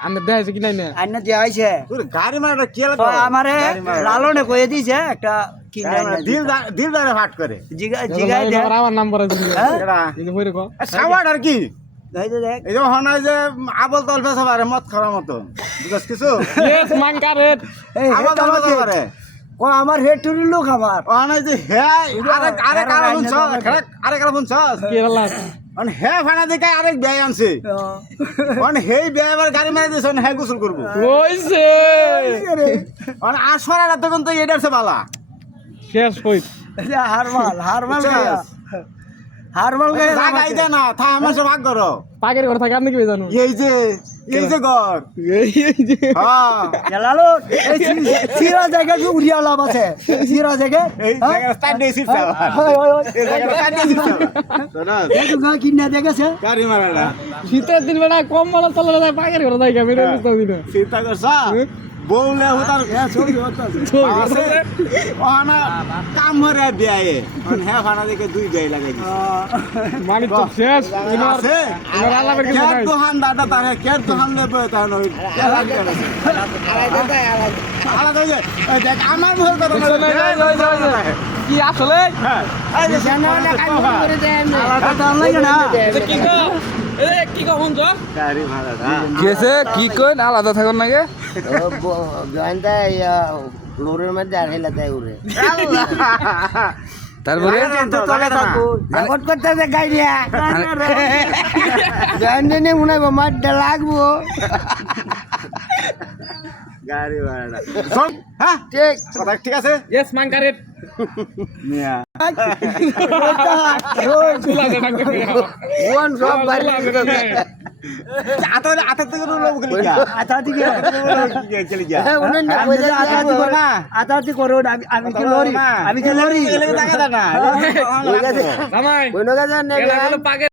আমি দেখাইছে কি নাই না আইনা দেয়া হইছে তোর গাড়ি মারাটা কি তো আমারে লালনে কইয়ে দিছে একটা কি দিল দারে ফাট করে জিগাই দে আমার নাম্বার আছে হ্যাঁ? এই যে বইরে কো সাওয়ার আর কি এই যে দেখ এই যে হনাই যে আবল তল বেসা পারে মদ খাওয়ার মতো বুঝছ কিছু ইয়েস মাঙ্কারেট এই আবল তল বেসা পারে ও আমার হেটুরির লোক আমার হনাই যে হে আরে কারা শুনছ আরে কারা শুনছ কি হলা মানে হে ফানা দেখে আরেক ব্যয় আনছে মানে হেই ব্যয় আবার গাড়ি মারা দিয়েছে হে গোসল করবো কইছে মানে আসরা রাতে কিন্তু এটার সে বালা শেষ কই হারমাল গায়া জাগাই দে না থা আমার সব ভাগ করো পাগের ঘর থাকে আপনি কি জানো এই যে ঘর এই যে হ্যাঁ গেলালো এই সিরা জায়গা কি উড়িয়া লাভ আছে সিরা জায়গা এই জায়গা স্টার্ট দিয়ে সিরছে এই জায়গা স্টার্ট দিয়ে সিরছে শোনা এই তো গা কিনা দেখেছে গাড়ি মারাটা শীতের দিন বেলা কম মালা চলে যায় পাগের ঘর থাকে আমি বুঝতে দিন চিন্তা করছা বউলে হুতার আছে ওনা কাম হরে বিয়ায়ে মানে হে ফানা দেখে দুই গাই লাগাই দিছে মানে তো শেষ আছে এবার আল্লাহ বের কিছু নাই দোকান দাদা তারে কের দোকান দেবে তার ওই আলাদা হয়ে যায় এই দেখ আমার মুখের কথা না কি আসলে হ্যাঁ এই যে জানালা কাজ করে দেন আলাদা দাম লাগে না কি গো এ কি গো হন গাড়ি ভাড়াটা গেছে কি কইন আলাদা থাকুন নাকি জয়ন্তা ফ্লোরের মধ্যে আর হেলা দেয় উড়ে তারপরে তলে থাকো রেকর্ড করতে গাই দিয়া জয়ন্তা নে মনে হয় মাঠটা লাগবো গাড়ি ভাড়াটা শোন হ্যাঁ ঠিক কথা ঠিক আছে ইয়েস মাঙ্কারেট মিয়া ওয়ান সব বাড়ি আতা থেকে লোক গলি গা আতা দিকে চলে যা হ্যাঁ উনি না কইলে আতা দি করো আমি কি লরি এলে টাকা দাও না জামাই কইনো গাজা নে এলা গেল পাগের